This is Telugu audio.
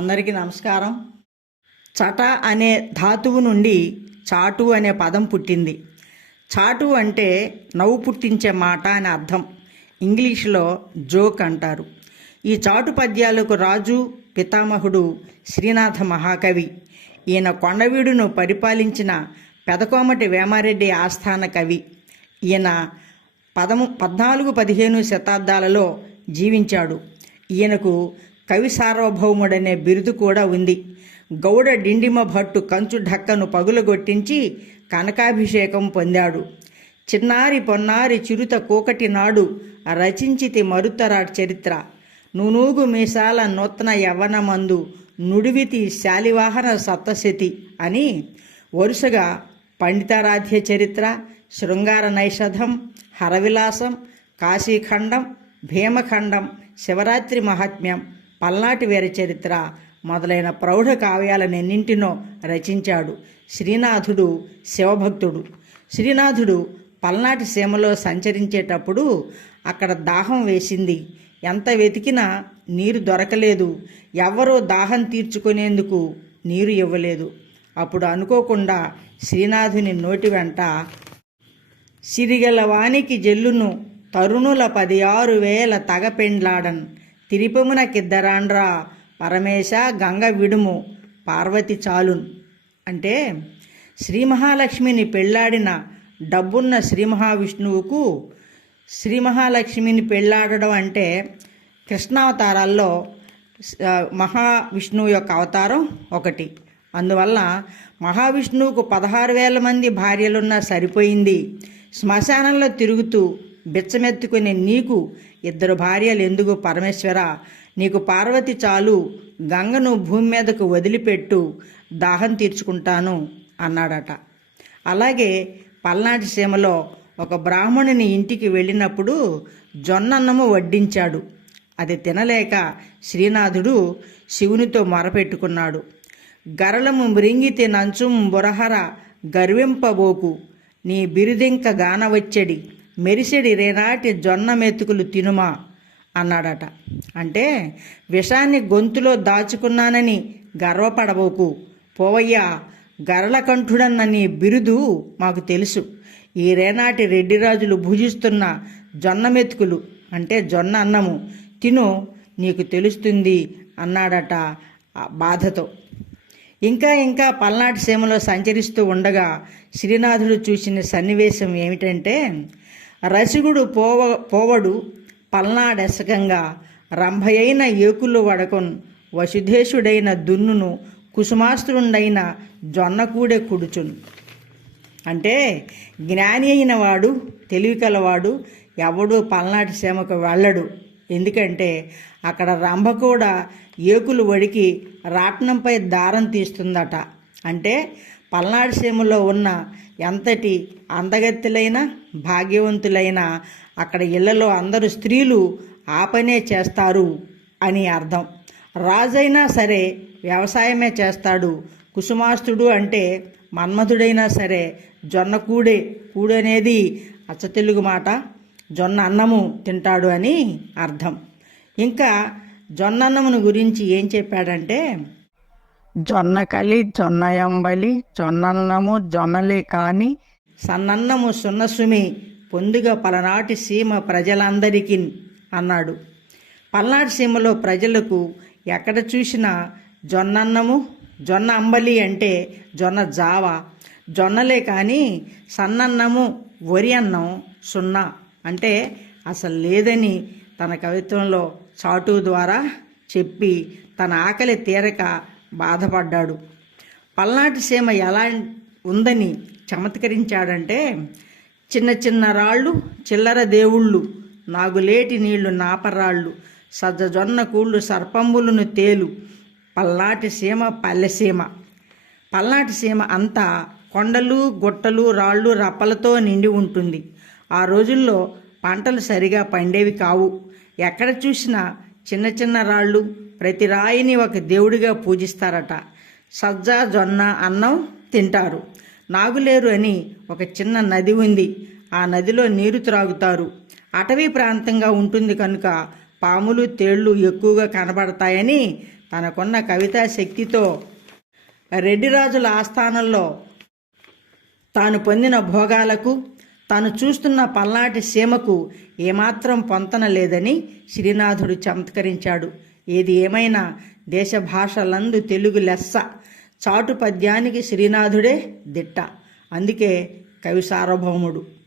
అందరికీ నమస్కారం. చట అనే ధాతువు నుండి చాటు అనే పదం పుట్టింది. చాటు అంటే నవ్వు పుట్టించే మాట అని అర్థం. ఇంగ్లీష్లో జోక్ అంటారు. ఈ చాటు పద్యాలకు రాజు పితామహుడు శ్రీనాథ మహాకవి ఈయన కొండవీడును పరిపాలించిన పెదకోమటి వేమారెడ్డి ఆస్థాన కవి. ఈయన పదము పద్నాలుగు పదిహేను శతాబ్దాలలో జీవించాడు. ఈయనకు కవి సార్వభౌముడనే బిరుదు కూడా ఉంది. గౌడ డిండిమ భట్టు కంచు ఢక్కను పగులగొట్టించి కనకాభిషేకం పొందాడు. చిన్నారి పొన్నారి చిరుత కోకటి నాడు రచించితి మరుతరాట్ చరిత్ర. నునూగు మీసాల నూతన యవ్వనమందు నుడివితి శాలివాహన సప్తశతి అని వరుసగా పండితారాధ్య చరిత్ర శృంగార నైషధం హరవిలాసం కాశీఖండం భీమఖండం శివరాత్రి మహాత్మ్యం పల్నాటి వీర చరిత్ర మొదలైన ప్రౌఢ కావ్యాలనెన్నింటినో రచించాడు. శ్రీనాథుడు శివభక్తుడు. శ్రీనాథుడు పల్నాటి సీమలో సంచరించేటప్పుడు అక్కడ దాహం వేసింది. ఎంత వెతికినా నీరు దొరకలేదు. ఎవ్వరూ దాహం తీర్చుకునేందుకు నీరు ఇవ్వలేదు. అప్పుడు అనుకోకుండా శ్రీనాథుని నోటి వెంట సిరిగల వానికి జల్లును తరుణుల పది ఆరు వేల తగపెండ్లాడన్ తిరిపమున కిద్దరాండ్రా పరమేశ గంగ విడుము. పార్వతి చాలున్. అంటే శ్రీ మహాలక్ష్మిని పెళ్ళాడిన డబ్బున్న శ్రీ మహావిష్ణువుకు శ్రీ మహాలక్ష్మిని పెళ్ళాడడం అంటే కృష్ణావతారాల్లో మహావిష్ణువు యొక్క అవతారం ఒకటి. అందువల్ల మహావిష్ణువుకు పదహారు వేల మంది భార్యలున్నా సరిపోయింది. శ్మశానంలో తిరుగుతూ బిచ్చమెత్తుకునే నీకు ఇద్దరు భార్యలు ఎందుకు పరమేశ్వర? నీకు పార్వతి చాలు గంగను భూమి మీదకు వదిలిపెట్టు దాహం తీర్చుకుంటాను అన్నాడట. అలాగే పల్నాటి సీమలో ఒక బ్రాహ్మణుని ఇంటికి వెళ్ళినప్పుడు జొన్నన్నము వడ్డించాడు. అది తినలేక శ్రీనాథుడు శివునితో మొరపెట్టుకున్నాడు. గరళము మృంగితే నంచుం బురహర గర్వింపబోకు నీ బిరుదింక గానవచ్చడి. మెరిసెడి రేనాటి జొన్న మెతుకులు తినుమా? అన్నాడట. అంటే విషాన్ని గొంతులో దాచుకున్నానని గర్వపడబోకు. పోవయ్యా గరళకంఠుడన్న నీ బిరుదు మాకు తెలుసు. ఈ రేనాటి రెడ్డిరాజులు భుజిస్తున్న జొన్న మెతుకులు అంటే జొన్న అన్నము తిను నీకు తెలుస్తుంది అన్నాడట బాధతో. ఇంకా ఇంకా పల్నాటి సీమలో సంచరిస్తూ ఉండగా శ్రీనాథుడు చూసిన సన్నివేశం ఏమిటంటే రసిగుడు పోవ పోవడు పల్నాడెసకంగా రంభయైన ఏకులు వడకొన్ వసుధేశుడైన దున్నును కుసుమాస్త్రుండైన జొన్నకూడే కుడుచున్. అంటే జ్ఞాని అయిన వాడు తెలివి కలవాడు ఎవడు పల్నాటి సీమకు వెళ్ళడు. ఎందుకంటే అక్కడ రంభ కూడా ఏకులు వడికి రాట్నంపై దారం తీస్తుందట. అంటే పల్నాడు సీమలో ఉన్న ఎంతటి అందగత్తెలైన భాగ్యవంతులైన అక్కడ ఇళ్ళలో అందరూ స్త్రీలు ఆ పనే చేస్తారు అని అర్థం. రాజైనా సరే వ్యవసాయమే చేస్తాడు. కుసుమాస్తుడు అంటే మన్మధుడైనా సరే జొన్న కూడే కూడు అనేది అచ్చ తెలుగు మాట. జొన్న అన్నము తింటాడు అని అర్థం. ఇంకా జొన్న అన్నమును గురించి ఏం చెప్పాడంటే జొన్నకలి జొన్నయంబలి జొన్నన్నము జొన్నలే కాని సన్నన్నము సున్నసుమి పొందుగా పలనాటి సీమ ప్రజలందరికీ అన్నాడు. పల్నాటి సీమలో ప్రజలకు ఎక్కడ చూసినా జొన్నన్నము జొన్న అంబలి అంటే జొన్న జావ జొన్నలే కానీ సన్నన్నము వరి అన్నం సున్నా అంటే అసలు లేదని తన కవిత్వంలో చాటు ద్వారా చెప్పి తన ఆకలి తీరక బాధపడ్డాడు. పల్నాటి సీమ ఎలా ఉందని చమత్కరించాడంటే చిన్న చిన్న రాళ్ళు చిల్లర దేవుళ్ళు నాగులేటి నీళ్ళు నాపరాళ్ళు సజ్జ జొన్న కూళ్ళు సర్పంబులను తేలు పల్నాటి సీమ పల్లెసీమ పల్నాటి సీమ అంతా కొండలు గుట్టలు రాళ్ళు రప్పలతో నిండి ఉంటుంది. ఆ రోజుల్లో పంటలు సరిగా పండేవి కావు. ఎక్కడ చూసినా చిన్న చిన్న రాళ్ళు ప్రతి రాయిని ఒక దేవుడిగా పూజిస్తారట. సజ్జ జొన్న అన్నం తింటారు. నాగులేరు అని ఒక చిన్న నది ఉంది. ఆ నదిలో నీరు త్రాగుతారు. అటవీ ప్రాంతంగా ఉంటుంది కనుక పాములు తేళ్ళు ఎక్కువగా కనబడతాయని తనకున్న కవితా శక్తితో రెడ్డిరాజుల ఆస్థానంలో తాను పొందిన భోగాలకు తాను చూస్తున్న పల్నాటి సీమకు ఏమాత్రం పొంతన లేదని శ్రీనాథుడు చమత్కరించాడు. ఏది ఏమైనా దేశ భాషలందు తెలుగు లెస్స. చాటు పద్యానికి శ్రీనాథుడే దిట్ట. అందుకే కవి సార్వభౌముడు.